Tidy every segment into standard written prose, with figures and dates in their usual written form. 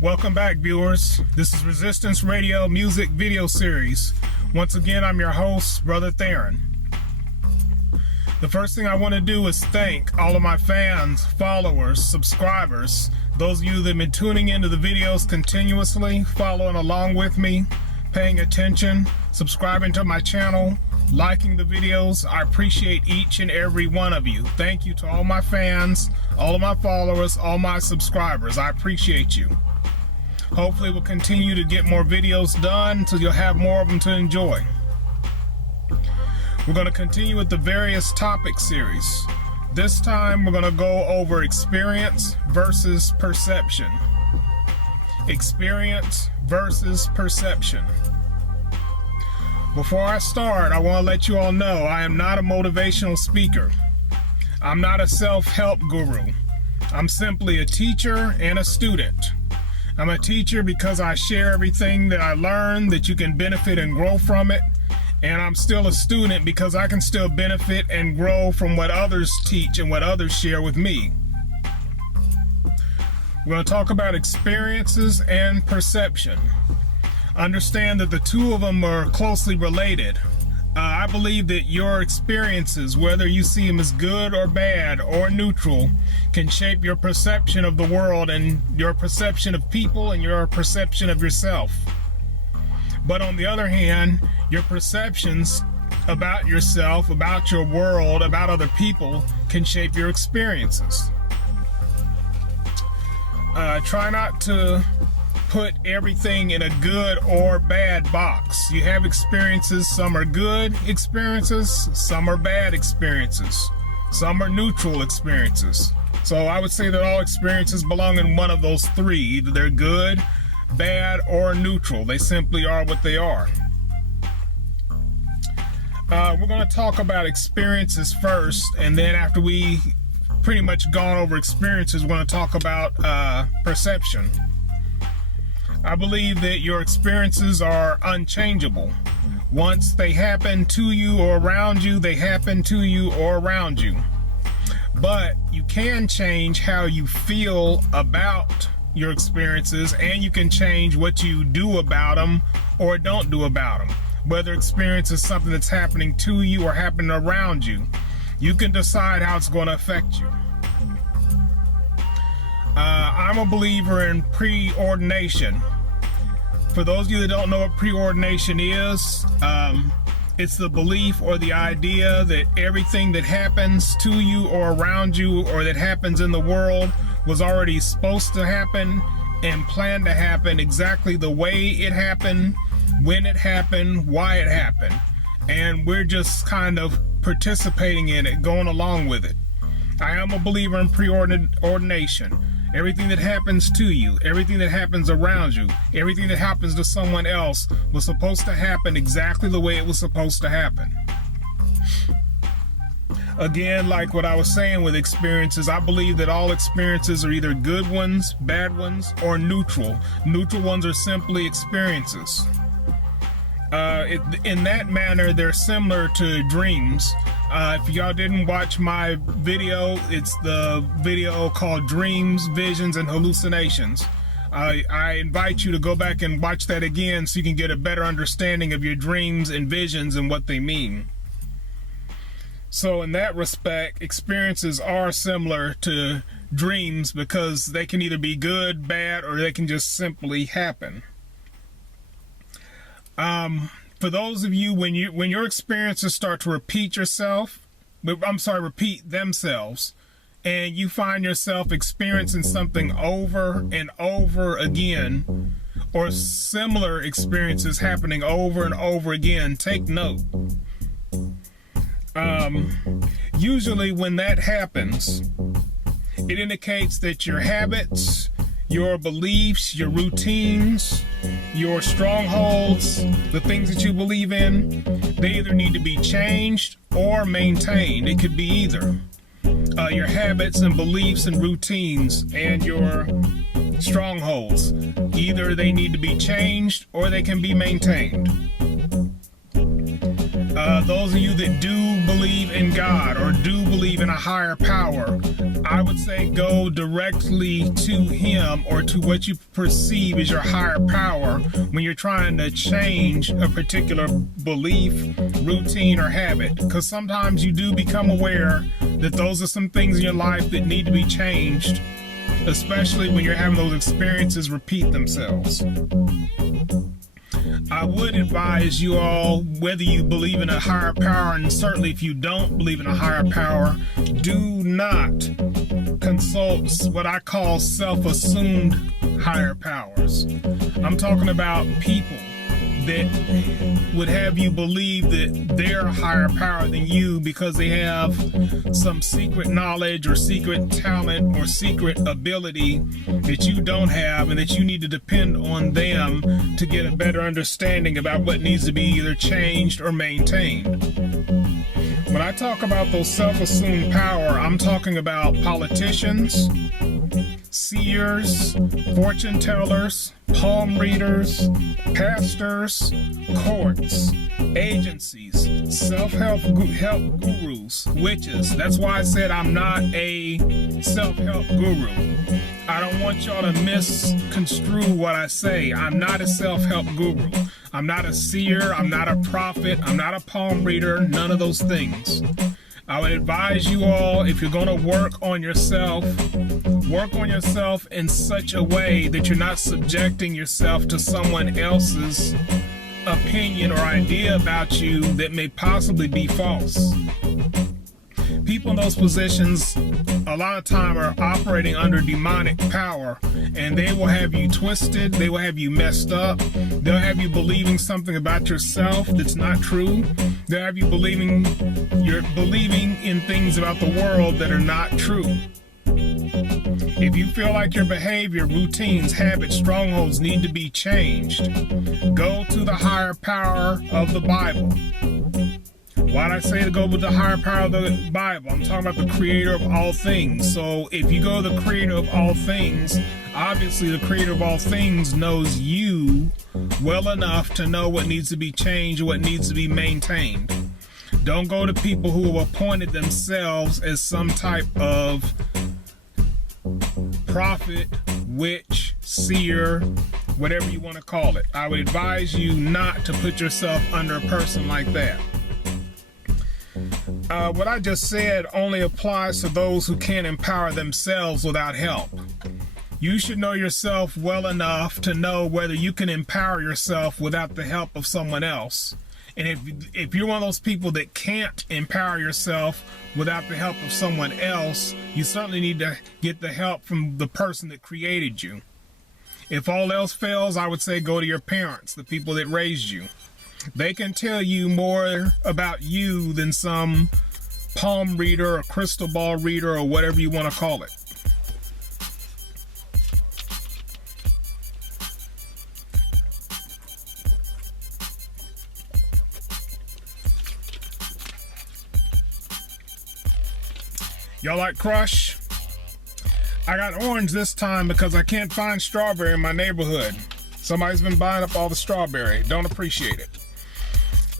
Welcome back, viewers. This is Resistance Radio Music Video Series. Once again, I'm your host, Brother Theron. The first thing I want to do is thank all of my fans, followers, subscribers, those of you that have been tuning into the videos continuously, following along with me, paying attention, subscribing to my channel, liking the videos. I appreciate each and every one of you. Thank you to all my fans, all of my followers, all my subscribers. I appreciate you. Hopefully we'll continue to get more videos done so you'll have more of them to enjoy. We're going to continue with the various topic series. This time we're going to go over experience versus perception. Experience versus perception. Before I start, I want to let you all know I am not a motivational speaker. I'm not a self-help guru. I'm simply a teacher and a student. I'm a teacher because I share everything that I learn that you can benefit and grow from it. And I'm still a student because I can still benefit and grow from what others teach and what others share with me. We're going to talk about experiences and perception. Understand that the two of them are closely related. I believe that your experiences, whether you see them as good or bad or neutral, can shape your perception of the world and your perception of people and your perception of yourself. But on the other hand, your perceptions about yourself, about your world, about other people can shape your experiences. Try not to put everything in a good or bad box. You have experiences, some are good experiences, some are bad experiences, some are neutral experiences. So I would say that all experiences belong in one of those three. Either they're good, bad, or neutral. They simply are what they are. We're going to talk about experiences first, and then after we pretty much gone over experiences, we're going to talk about perception. I believe that your experiences are unchangeable. Once they happen to you or around you, they happen to you or around you. But you can change how you feel about your experiences, and you can change what you do about them or don't do about them. Whether experience is something that's happening to you or happening around you, you can decide how it's going to affect you. I'm a believer in preordination. For those of you that don't know what preordination is, it's the belief or the idea that everything that happens to you or around you or that happens in the world was already supposed to happen and planned to happen exactly the way it happened, when it happened, why it happened. And we're just kind of participating in it, going along with it. I am a believer in preordination. Everything that happens to you, everything that happens around you, everything that happens to someone else was supposed to happen exactly the way it was supposed to happen. Again, like what I was saying with experiences, I believe that all experiences are either good ones, bad ones, or neutral. Neutral ones are simply experiences. In that manner, they're similar to dreams. If y'all didn't watch my video, it's the video called Dreams, Visions, and Hallucinations. I invite you to go back and watch that again so you can get a better understanding of your dreams and visions and what they mean. So in that respect, experiences are similar to dreams because they can either be good, bad, or they can just simply happen. For those of you, when your experiences start to repeat themselves, and you find yourself experiencing something over and over again, or similar experiences happening over and over again, take note. Usually when that happens, it indicates that your habits, your beliefs, your routines, your strongholds, the things that you believe in, they either need to be changed or maintained. It could be either. Your habits and beliefs and routines and your strongholds, either they need to be changed or they can be maintained. Those of you that do believe in God or do believe in a higher power, I would say go directly to Him or to what you perceive as your higher power when you're trying to change a particular belief, routine, or habit. Because sometimes you do become aware that those are some things in your life that need to be changed, especially when you're having those experiences repeat themselves. I would advise you all, whether you believe in a higher power, and certainly if you don't believe in a higher power, do not consult what I call self-assumed higher powers. I'm talking about people that would have you believe that they're a higher power than you because they have some secret knowledge or secret talent or secret ability that you don't have, and that you need to depend on them to get a better understanding about what needs to be either changed or maintained. When I talk about those self-assumed power, I'm talking about politicians, seers, fortune tellers, palm readers, pastors, courts, agencies, self-help gurus, witches. That's why I said I'm not a self-help guru. I don't want y'all to misconstrue what I say. I'm not a self-help guru. I'm not a seer. I'm not a prophet. I'm not a palm reader. None of those things. I would advise you all, if you're going to work on yourself in such a way that you're not subjecting yourself to someone else's opinion or idea about you that may possibly be false. People in those positions a lot of time are operating under demonic power, and they will have you twisted, they will have you messed up, they'll have you believing something about yourself that's not true, they'll have you believing in things about the world that are not true. If you feel like your behavior, routines, habits, strongholds need to be changed, go to the higher power of the Bible. Why'd I say to go with the higher power of the Bible? I'm talking about the creator of all things. So if you go to the creator of all things, obviously the creator of all things knows you well enough to know what needs to be changed, what needs to be maintained. Don't go to people who have appointed themselves as some type of prophet, witch, seer, whatever you want to call it. I would advise you not to put yourself under a person like that. What I just said only applies to those who can't empower themselves without help. You should know yourself well enough to know whether you can empower yourself without the help of someone else. And if you're one of those people that can't empower yourself without the help of someone else, you certainly need to get the help from the person that created you. If all else fails, I would say go to your parents, the people that raised you. They can tell you more about you than some palm reader or crystal ball reader or whatever you want to call it. Y'all like Crush? I got orange this time because I can't find strawberry in my neighborhood. Somebody's been buying up all the strawberry. Don't appreciate it.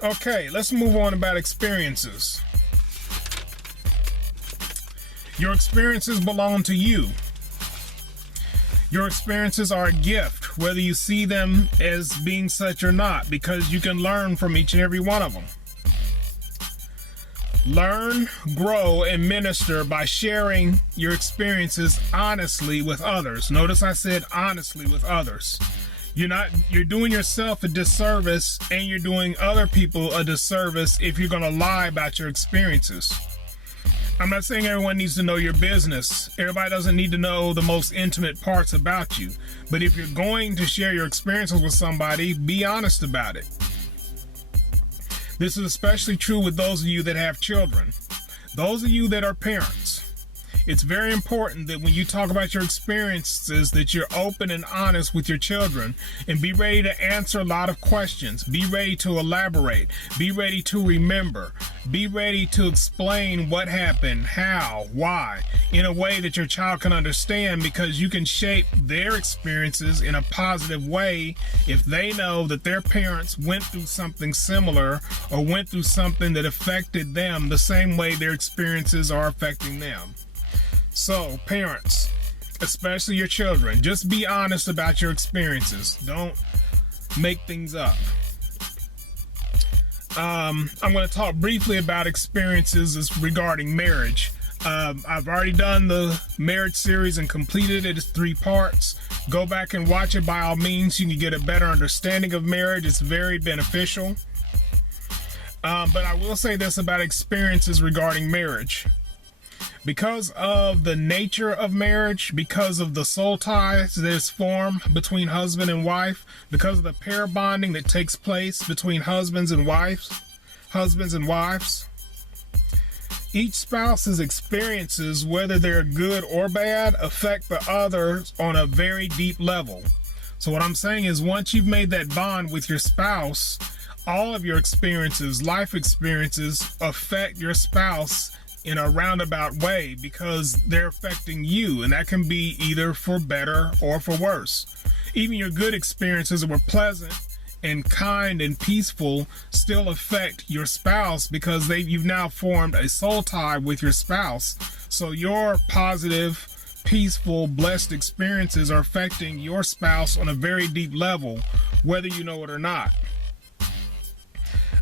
Okay, let's move on about experiences. Your experiences belong to you. Your experiences are a gift, whether you see them as being such or not, because you can learn from each and every one of them. Learn, grow, and minister by sharing your experiences honestly with others. Notice I said honestly with others. You're doing yourself a disservice, and you're doing other people a disservice if you're going to lie about your experiences. I'm not saying everyone needs to know your business. Everybody doesn't need to know the most intimate parts about you. But if you're going to share your experiences with somebody, be honest about it. This is especially true with those of you that have children. Those of you that are parents. It's very important that when you talk about your experiences that you're open and honest with your children, and be ready to answer a lot of questions. Be ready to elaborate. Be ready to remember. Be ready to explain what happened, how, why, in a way that your child can understand, because you can shape their experiences in a positive way if they know that their parents went through something similar or went through something that affected them the same way their experiences are affecting them. So, parents, especially your children, just be honest about your experiences. Don't make things up. I'm going to talk briefly about experiences regarding marriage. I've already done the marriage series and completed it. It's 3 parts. Go back and watch it by all means. You can get a better understanding of marriage. It's very beneficial. But I will say this about experiences regarding marriage. Because of the nature of marriage, because of the soul ties that is formed between husband and wife, because of the pair bonding that takes place between husbands and wives, each spouse's experiences, whether they're good or bad, affect the others on a very deep level. So what I'm saying is, once you've made that bond with your spouse, all of your experiences, life experiences, affect your spouse in a roundabout way, because they're affecting you, and that can be either for better or for worse. Even your good experiences that were pleasant and kind and peaceful still affect your spouse, because you've now formed a soul tie with your spouse. So your positive, peaceful, blessed experiences are affecting your spouse on a very deep level, whether you know it or not.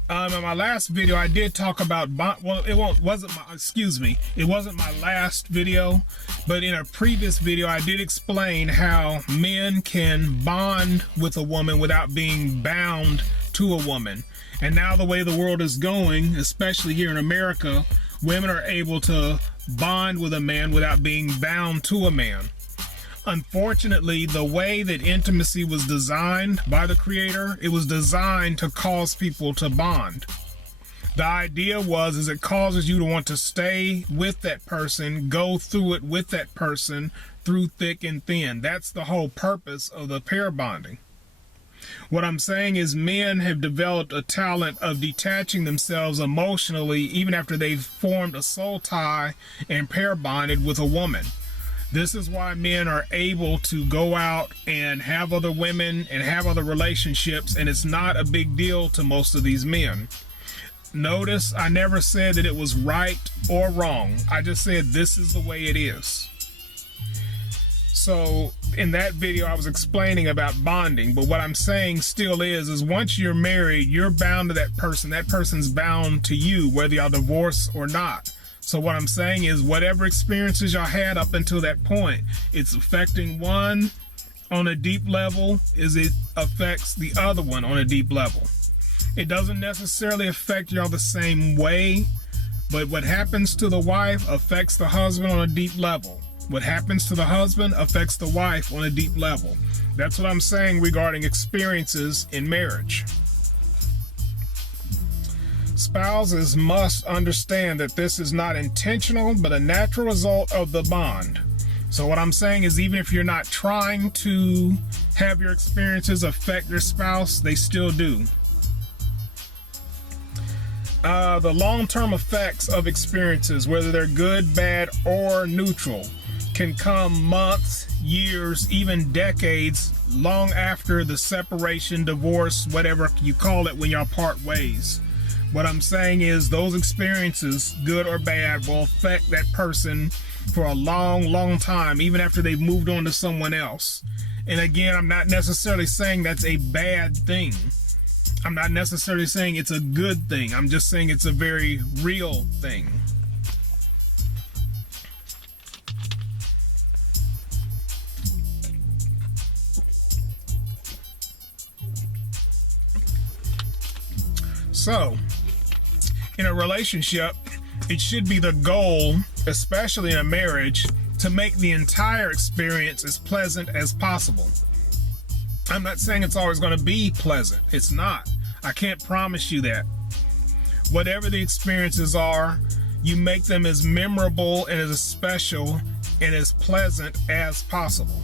In my last video, I did talk about it wasn't my last video, but in a previous video, I did explain how men can bond with a woman without being bound to a woman. And now the way the world is going, especially here in America, women are able to bond with a man without being bound to a man. Unfortunately, the way that intimacy was designed by the Creator, it was designed to cause people to bond. The idea is it causes you to want to stay with that person, go through it with that person, through thick and thin. That's the whole purpose of the pair bonding. What I'm saying is, men have developed a talent of detaching themselves emotionally even after they've formed a soul tie and pair bonded with a woman. This is why men are able to go out and have other women and have other relationships, and it's not a big deal to most of these men. Notice I never said that it was right or wrong. I just said this is the way it is. So in that video I was explaining about bonding, but what I'm saying still is once you're married, you're bound to that person. That person's bound to you, whether y'all divorce or not. So what I'm saying is, whatever experiences y'all had up until that point, it's affecting one on a deep level as it affects the other one on a deep level. It doesn't necessarily affect y'all the same way, but what happens to the wife affects the husband on a deep level. What happens to the husband affects the wife on a deep level. That's what I'm saying regarding experiences in marriage. Spouses must understand that this is not intentional, but a natural result of the bond. So what I'm saying is, even if you're not trying to have your experiences affect your spouse, they still do. The long-term effects of experiences, whether they're good, bad, or neutral, can come months, years, even decades long after the separation, divorce, whatever you call it, when y'all part ways. What I'm saying is, those experiences, good or bad, will affect that person for a long, long time, even after they've moved on to someone else. And again, I'm not necessarily saying that's a bad thing. I'm not necessarily saying it's a good thing. I'm just saying it's a very real thing. So, in a relationship, it should be the goal, especially in a marriage, to make the entire experience as pleasant as possible. I'm not saying it's always going to be pleasant. It's not. I can't promise you that. Whatever the experiences are, you make them as memorable and as special and as pleasant as possible.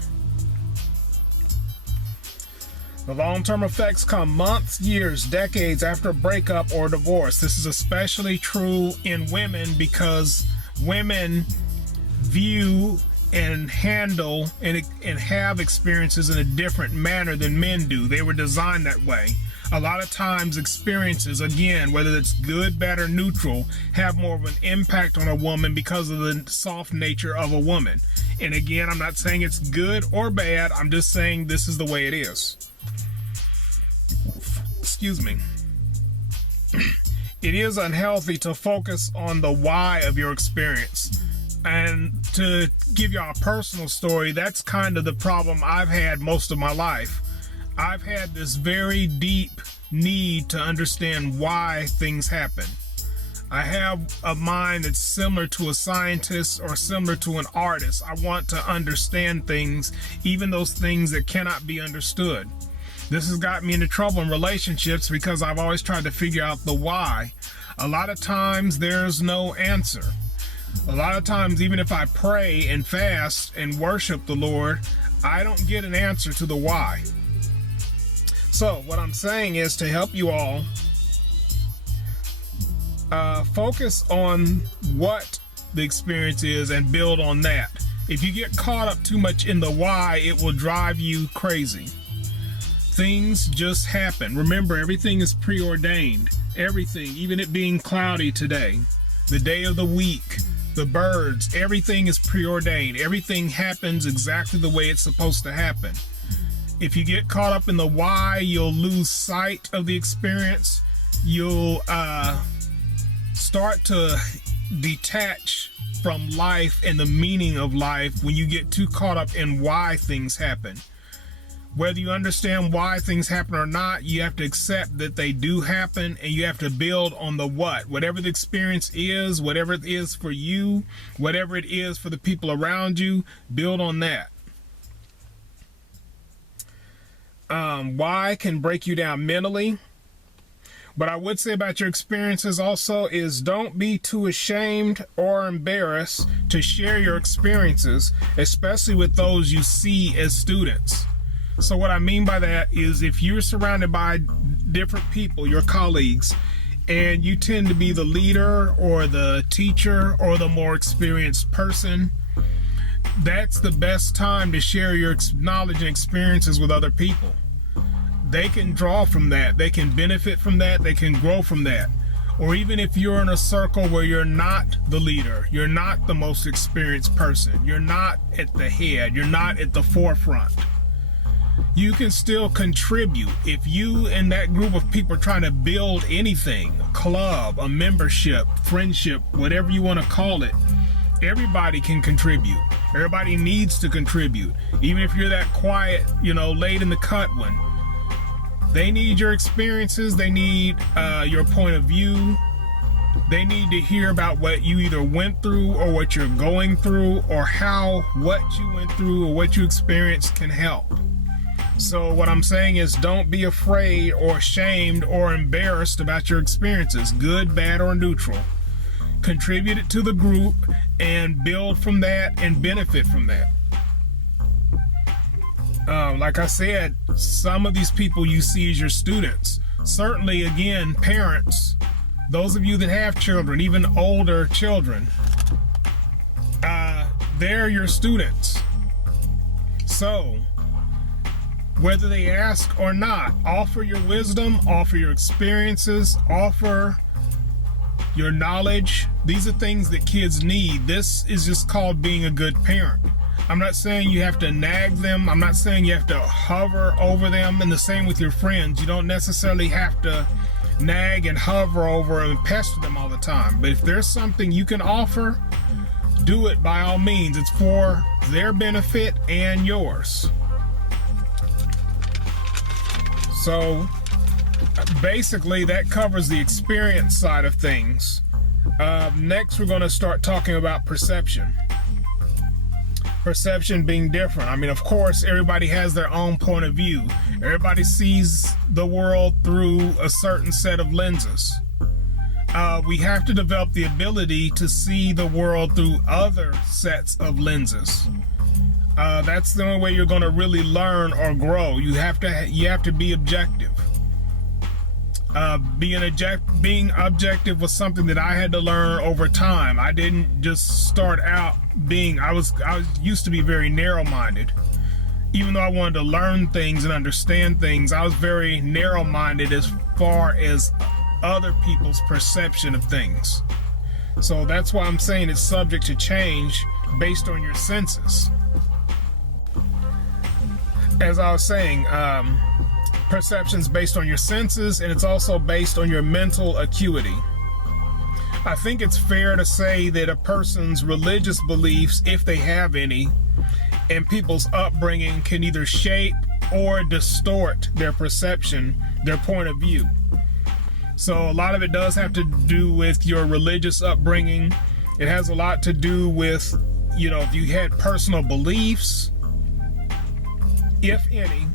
The long-term effects come months, years, decades after a breakup or divorce. This is especially true in women because women view and handle and have experiences in a different manner than men do. They were designed that way. A lot of times experiences, again, whether it's good, bad, or neutral, have more of an impact on a woman because of the soft nature of a woman. And again, I'm not saying it's good or bad. I'm just saying this is the way it is. Excuse me. It is unhealthy to focus on the why of your experience. And to give y'all a personal story, that's kind of the problem I've had most of my life. I've had this very deep need to understand why things happen. I have a mind that's similar to a scientist or similar to an artist. I want to understand things, even those things that cannot be understood. This has got me into trouble in relationships because I've always tried to figure out the why. A lot of times there's no answer. A lot of times, even if I pray and fast and worship the Lord, I don't get an answer to the why. So what I'm saying is to help you all focus on what the experience is and build on that. If you get caught up too much in the why, it will drive you crazy. Things just happen. Remember, everything is preordained. Everything, even it being cloudy today, the day of the week, the birds, everything is preordained. Everything happens exactly the way it's supposed to happen. If you get caught up in the why, you'll lose sight of the experience. You'll start to detach from life and the meaning of life when you get too caught up in why things happen. Whether you understand why things happen or not, you have to accept that they do happen, and you have to build on the what. Whatever the experience is, whatever it is for you, whatever it is for the people around you, build on that. Why can break you down mentally. What I would say about your experiences also is don't be too ashamed or embarrassed to share your experiences, especially with those you see as students. So what I mean by that is if you're surrounded by different people, your colleagues, and you tend to be the leader or the teacher or the more experienced person, that's the best time to share your knowledge and experiences with other people. They can draw from that. They can benefit from that. They can grow from that. Or even if you're in a circle where you're not the leader, you're not the most experienced person, you're not at the head, you're not at the forefront, you can still contribute. If you and that group of people are trying to build anything, a club, a membership, friendship, whatever you want to call it, everybody can contribute. Everybody needs to contribute. Even if you're that quiet, late in the cut one. They need your experiences. They need your point of view. They need to hear about what you either went through or what you're going through, or how what you went through or what you experienced can help. So what I'm saying is don't be afraid or ashamed or embarrassed about your experiences, good, bad, or neutral. Contribute it to the group and build from that and benefit from that. Like I said, some of these people you see as your students. Certainly, again, parents, those of you that have children, even older children, they're your students. So, whether they ask or not, offer your wisdom, offer your experiences, offer your knowledge. These are things that kids need. This is just called being a good parent. I'm not saying you have to nag them. I'm not saying you have to hover over them. And the same with your friends. You don't necessarily have to nag and hover over and pester them all the time. But if there's something you can offer, do it by all means. It's for their benefit and yours. So basically that covers the experience side of things. Next, we're going to start talking about perception. Perception being different. I mean, of course, everybody has their own point of view. Everybody sees the world through a certain set of lenses. we have to develop the ability to see the world through other sets of lenses. That's the only way you're going to really learn or grow. You have to be objective. Being objective was something that I had to learn over time. I didn't just start out being. I used to be very narrow-minded. Even though I wanted to learn things and understand things, I was very narrow-minded as far as other people's perception of things. So that's why I'm saying it's subject to change based on your senses. As I was saying, perception's based on your senses, and it's also based on your mental acuity. I think it's fair to say that a person's religious beliefs, if they have any, and people's upbringing can either shape or distort their perception, their point of view. So a lot of it does have to do with your religious upbringing. It has a lot to do with, if you had personal beliefs, if any,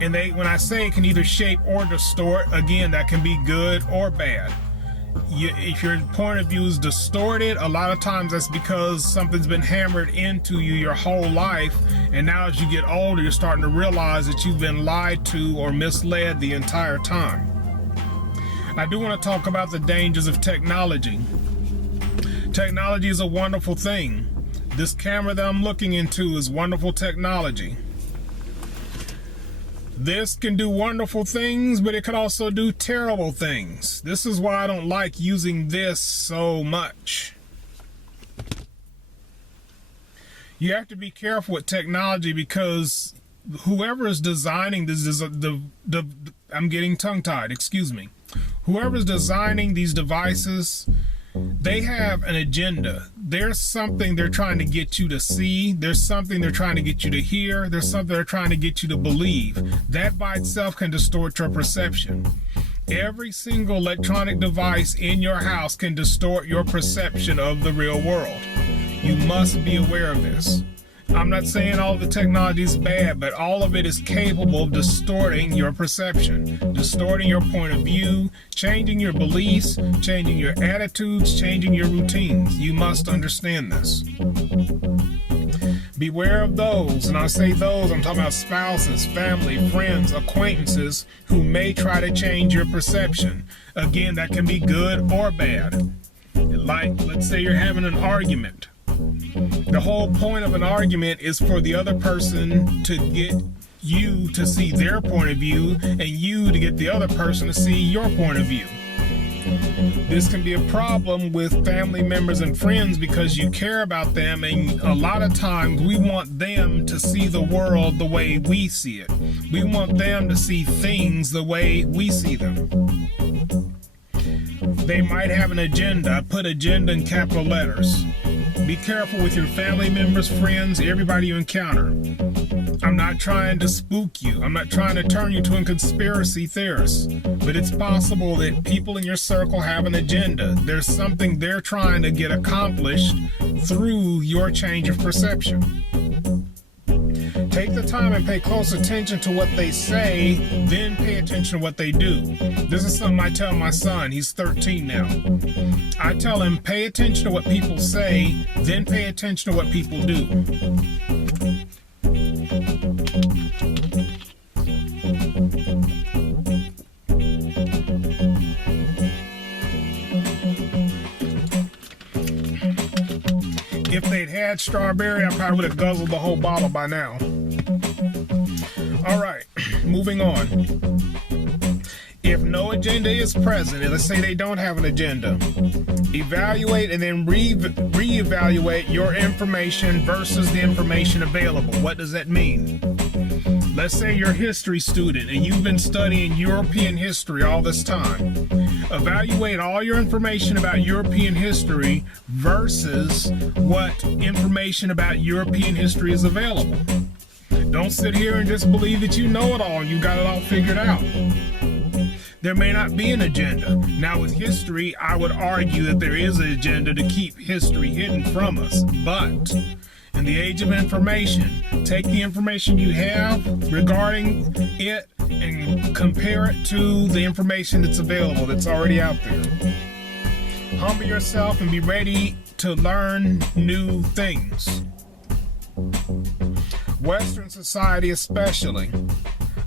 and when I say it can either shape or distort, again, that can be good or bad. If your point of view is distorted, a lot of times that's because something's been hammered into you your whole life, and now as you get older, you're starting to realize that you've been lied to or misled the entire time. I do want to talk about the dangers of technology. Technology is a wonderful thing. This camera that I'm looking into is wonderful technology. This can do wonderful things, but it can also do terrible things. This is why I don't like using this so much. You have to be careful with technology because whoever is designing this, I'm getting tongue-tied, excuse me. Whoever's designing these devices, they have an agenda. There's something they're trying to get you to see. There's something they're trying to get you to hear. There's something they're trying to get you to believe. That by itself can distort your perception. Every single electronic device in your house can distort your perception of the real world. You must be aware of this. I'm not saying all of the technology is bad, but all of it is capable of distorting your perception, distorting your point of view, changing your beliefs, changing your attitudes, changing your routines. You must understand this. Beware of those, and I say those, I'm talking about spouses, family, friends, acquaintances who may try to change your perception. Again, that can be good or bad. Like, let's say you're having an argument. The whole point of an argument is for the other person to get you to see their point of view and you to get the other person to see your point of view. This can be a problem with family members and friends because you care about them, and a lot of times we want them to see the world the way we see it. We want them to see things the way we see them. They might have an agenda. I put agenda in capital letters. Be careful with your family members, friends, everybody you encounter. I'm not trying to spook you. I'm not trying to turn you to a conspiracy theorist. But it's possible that people in your circle have an agenda. There's something they're trying to get accomplished through your change of perception. Take the time and pay close attention to what they say, then pay attention to what they do. This is something I tell my son. He's 13 now. I tell him, pay attention to what people say, then pay attention to what people do. If they'd had strawberry, I probably would have guzzled the whole bottle by now. All right, moving on. If no agenda is present, and let's say they don't have an agenda, evaluate and then reevaluate your information versus the information available. What does that mean? Let's say you're a history student and you've been studying European history all this time. Evaluate all your information about European history versus what information about European history is available. Don't sit here and just believe that you know it all and you got it all figured out. There may not be an agenda. Now with history, I would argue that there is an agenda to keep history hidden from us. But in the age of information, take the information you have regarding it and compare it to the information that's available, that's already out there. Humble yourself and be ready to learn new things. Western society especially,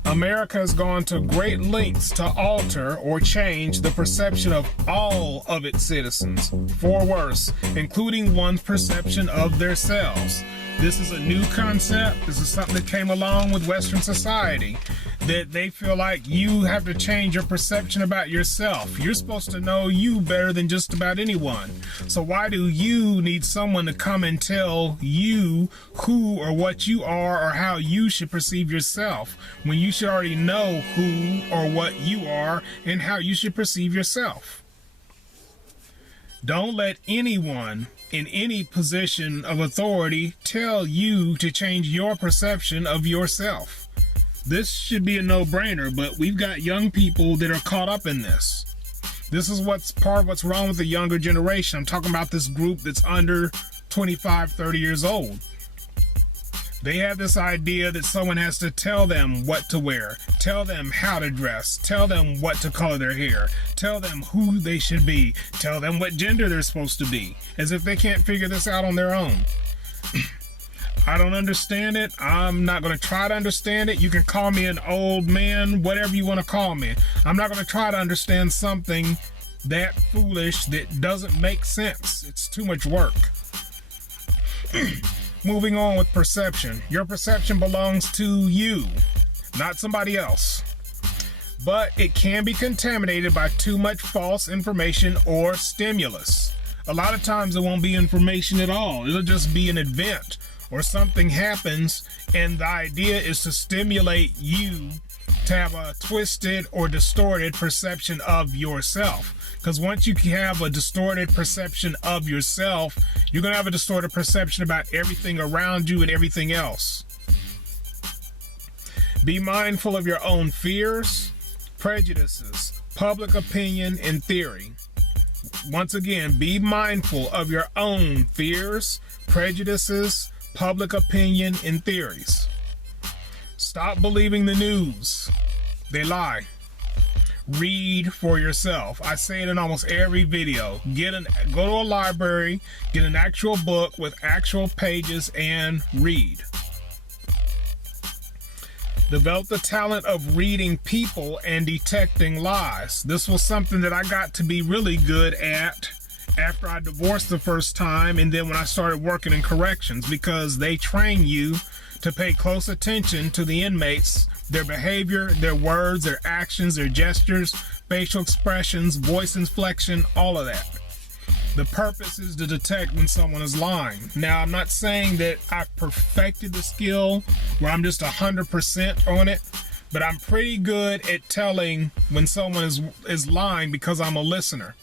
America has gone to great lengths to alter or change the perception of all of its citizens for worse, including one's perception of themselves. This is a new concept. This is something that came along with Western society, that they feel like you have to change your perception about yourself. You're supposed to know you better than just about anyone. So why do you need someone to come and tell you who or what you are or how you should perceive yourself, when you should already know who or what you are and how you should perceive yourself? Don't let anyone in any position of authority tell you to change your perception of yourself. This should be a no-brainer, but we've got young people that are caught up in this. This is what's part of what's wrong with the younger generation. I'm talking about this group that's under 25, 30 years old. They have this idea that someone has to tell them what to wear, tell them how to dress, tell them what to color their hair, tell them who they should be, tell them what gender they're supposed to be, as if they can't figure this out on their own. I don't understand it. I'm not going to try to understand it. You can call me an old man, whatever you want to call me. I'm not going to try to understand something that foolish that doesn't make sense. It's too much work. Moving on with perception. Your perception belongs to you, not somebody else. But it can be contaminated by too much false information or stimulus. A lot of times it won't be information at all. It'll just be an event or something happens, and the idea is to stimulate you to have a twisted or distorted perception of yourself. Because once you have a distorted perception of yourself, you're going to have a distorted perception about everything around you and everything else. Be mindful of your own fears, prejudices, public opinion, and theory. Once again, be mindful of your own fears, prejudices, public opinion, and theories. Stop believing the news. They lie. Read for yourself. I say it in almost every video. Go to a library, get an actual book with actual pages, and read. Develop the talent of reading people and detecting lies. This was something that I got to be really good at after I divorced the first time, and then when I started working in corrections, because they train you to pay close attention to the inmates, their behavior, their words, their actions, their gestures, facial expressions, voice inflection, all of that. The purpose is to detect when someone is lying. Now, I'm not saying that I've perfected the skill where I'm just 100% on it, but I'm pretty good at telling when someone is lying because I'm a listener.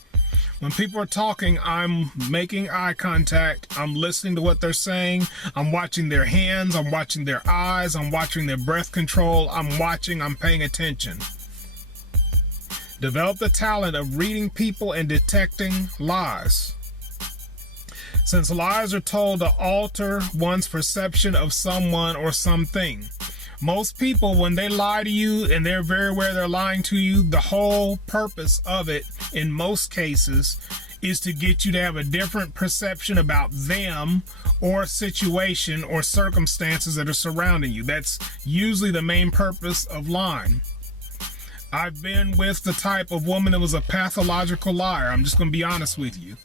When people are talking, I'm making eye contact. I'm listening to what they're saying. I'm watching their hands. I'm watching their eyes. I'm watching their breath control. I'm paying attention. Develop the talent of reading people and detecting lies. Since lies are told to alter one's perception of someone or something, most people, when they lie to you and they're very aware they're lying to you, the whole purpose of it, in most cases, is to get you to have a different perception about them or a situation or circumstances that are surrounding you. That's usually the main purpose of lying. I've been with the type of woman that was a pathological liar. I'm just going to be honest with you.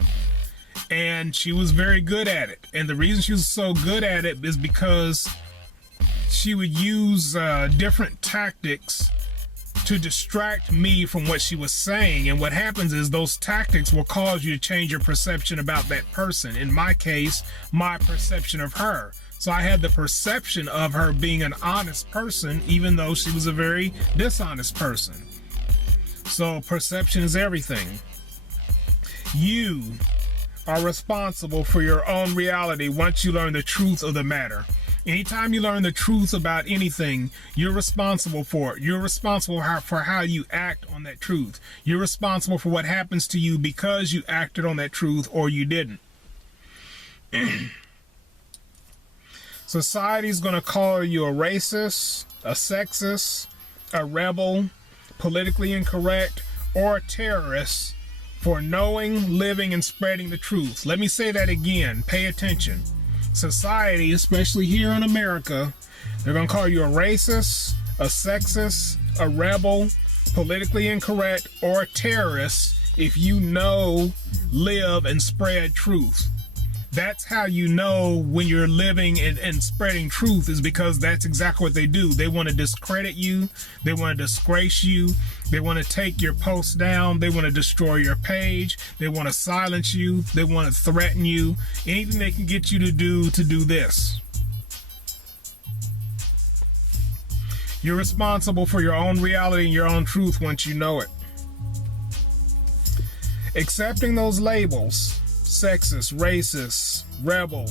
And she was very good at it. And the reason she was so good at it is because she would use different tactics to distract me from what she was saying. And what happens is those tactics will cause you to change your perception about that person. In my case, my perception of her. So I had the perception of her being an honest person, even though she was a very dishonest person. So perception is everything. You are responsible for your own reality once you learn the truth of the matter. Anytime you learn the truth about anything, you're responsible for it. You're responsible for how you act on that truth. You're responsible for what happens to you because you acted on that truth or you didn't. Society's going to call you a racist, a sexist, a rebel, politically incorrect, or a terrorist for knowing, living, and spreading the truth. Let me say that again. Pay attention. Society, especially here in America, they're going to call you a racist, a sexist, a rebel, politically incorrect, or a terrorist if you know, live, and spread truth. That's how you know when you're living and spreading truth, is because that's exactly what they do. They want to discredit you. They want to disgrace you. They want to take your post down. They want to destroy your page. They want to silence you. They want to threaten you. Anything they can get you to do this. You're responsible for your own reality and your own truth once you know it. Accepting those labels, sexist, racist, rebel,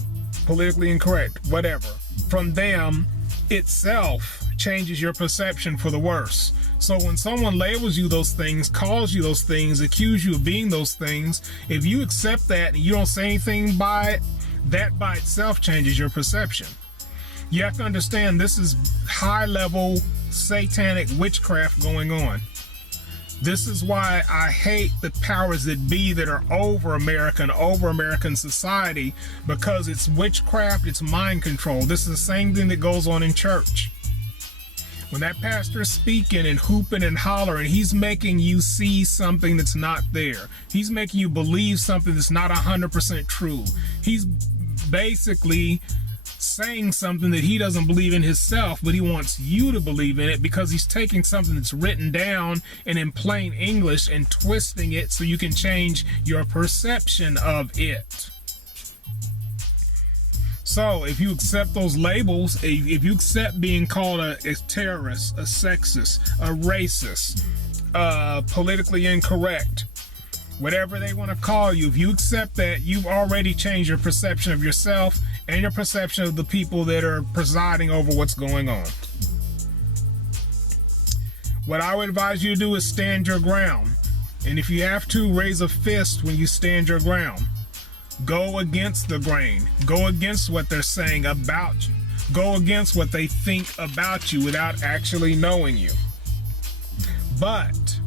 politically incorrect, whatever, from them itself changes your perception for the worse. So when someone labels you those things, calls you those things, accuse you of being those things, if you accept that and you don't say anything by it, that by itself changes your perception. You have to understand, this is high-level satanic witchcraft going on. This is why I hate the powers that be that are over America and over American society, because it's witchcraft, it's mind control. This is the same thing that goes on in church. When that pastor is speaking and hooping and hollering, he's making you see something that's not there. He's making you believe something that's not 100% true. He's basically saying something that he doesn't believe in himself, but he wants you to believe in it, because he's taking something that's written down and in plain English and twisting it so you can change your perception of it. So if you accept those labels, if you accept being called a terrorist, a sexist, a racist, politically incorrect, whatever they want to call you, if you accept that, you've already changed your perception of yourself and your perception of the people that are presiding over what's going on. What I would advise you to do is stand your ground. And if you have to, raise a fist when you stand your ground. Go against the grain. Go against what they're saying about you. Go against what they think about you without actually knowing you. But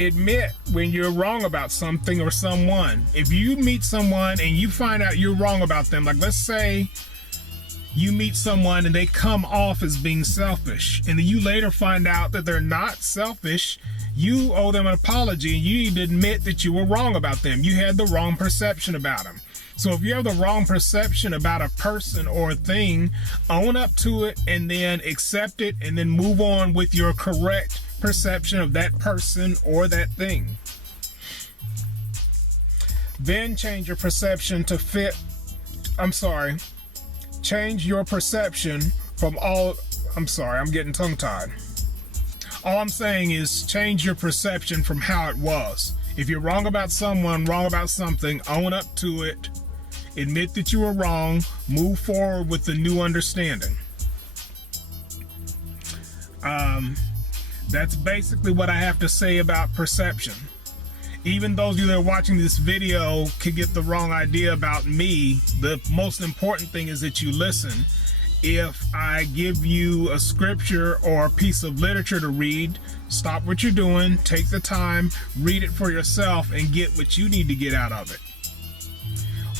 admit when you're wrong about something or someone. If you meet someone and you find out you're wrong about them, like let's say you meet someone and they come off as being selfish, and then you later find out that they're not selfish, you owe them an apology, and you need to admit that you were wrong about them. You had the wrong perception about them. So if you have the wrong perception about a person or a thing, own up to it and then accept it, and then move on with your correct perception of that person or that thing. Then change your perception to fit. Change your perception from all. I'm getting tongue-tied. All I'm saying is change your perception from how it was. If you're wrong about someone, wrong about something, own up to it. Admit that you were wrong. Move forward with the new understanding. That's basically what I have to say about perception. Even those of you that are watching this video could get the wrong idea about me. The most important thing is that you listen. If I give you a scripture or a piece of literature to read, stop what you're doing, take the time, read it for yourself, and get what you need to get out of it.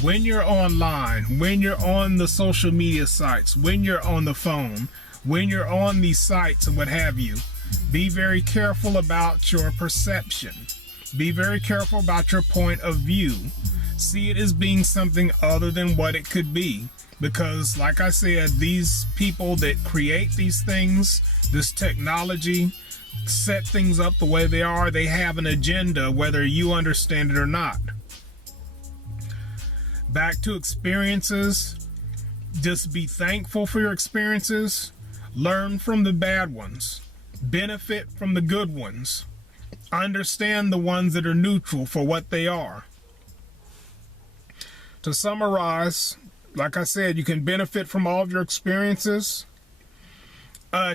When you're online, when you're on the social media sites, when you're on the phone, when you're on these sites and what have you, be very careful about your perception. Be very careful about your point of view. See it as being something other than what it could be. Because, like I said, these people that create these things, this technology, set things up the way they are, they have an agenda, whether you understand it or not. Back to experiences. Just be thankful for your experiences. Learn from the bad ones. Benefit from the good ones. Understand the ones that are neutral for what they are. To summarize, like I said, you can benefit from all of your experiences.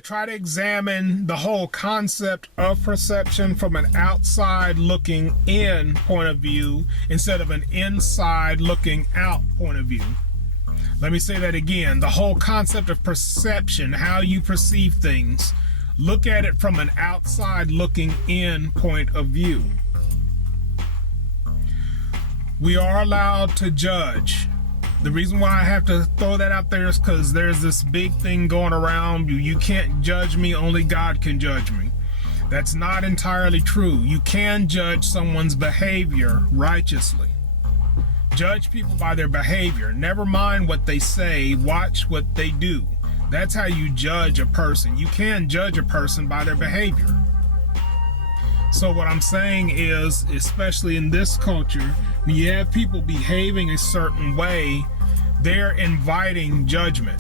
Try to examine the whole concept of perception from an outside looking in point of view instead of an inside looking out point of view. Let me say that again. The whole concept of perception, how you perceive things, look at it from an outside looking in point of view. We are allowed to judge. The reason why I have to throw that out there is because there's this big thing going around. You can't judge me, only God can judge me. That's not entirely true. You can judge someone's behavior righteously. Judge people by their behavior. Never mind what they say, watch what they do. That's how you judge a person. You can judge a person by their behavior. So what I'm saying is, especially in this culture, when you have people behaving a certain way, they're inviting judgment.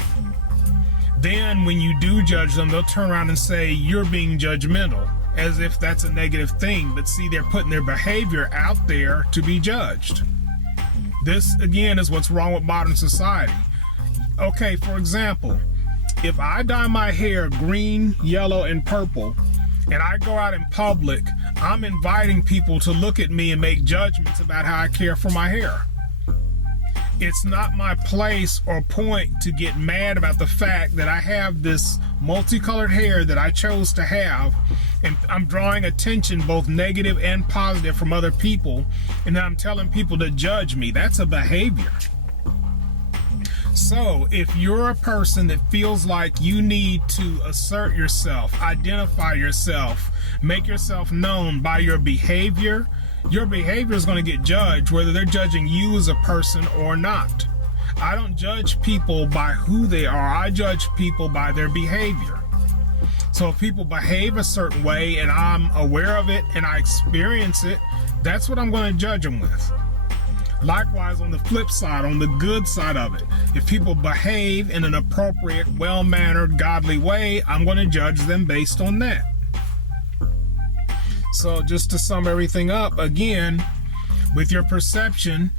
Then when you do judge them, they'll turn around and say, you're being judgmental, as if that's a negative thing. But see, they're putting their behavior out there to be judged. This, again, is what's wrong with modern society. Okay, for example, if I dye my hair green, yellow, and purple, and I go out in public, I'm inviting people to look at me and make judgments about how I care for my hair. It's not my place or point to get mad about the fact that I have this multicolored hair that I chose to have, and I'm drawing attention, both negative and positive, from other people, and then I'm telling people to judge me. That's a behavior. So if you're a person that feels like you need to assert yourself, identify yourself, make yourself known by your behavior is going to get judged, whether they're judging you as a person or not. I don't judge people by who they are. I judge people by their behavior. So if people behave a certain way and I'm aware of it and I experience it, that's what I'm going to judge them with. Likewise, on the flip side, on the good side of it, if people behave in an appropriate, well-mannered, godly way, I'm going to judge them based on that. So just to sum everything up, again, with your perception,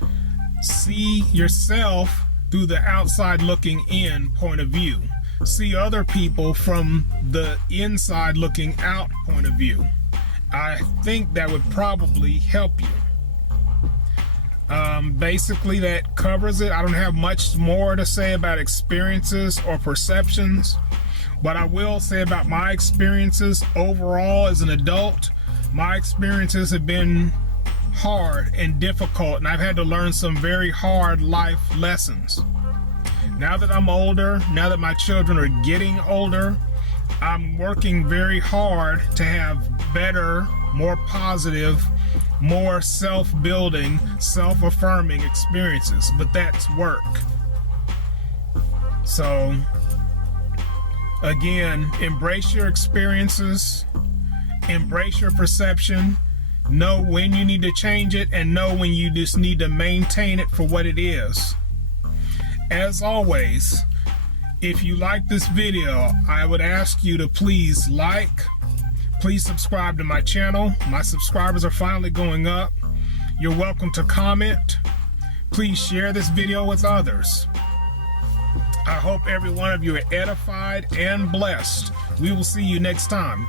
see yourself through the outside looking in point of view. See other people from the inside looking out point of view. I think that would probably help you. Basically, that covers it. I don't have much more to say about experiences or perceptions. What I will say about my experiences overall as an adult, my experiences have been hard and difficult, and I've had to learn some very hard life lessons. Now that I'm older, now that my children are getting older, I'm working very hard to have better, more positive, more self-building, self-affirming experiences, but that's work. So again, embrace your experiences, embrace your perception, know when you need to change it, and know when you just need to maintain it for what it is. As always, if you like this video, I would ask you to please please subscribe to my channel. My subscribers are finally going up. You're welcome to comment. Please share this video with others. I hope every one of you are edified and blessed. We will see you next time.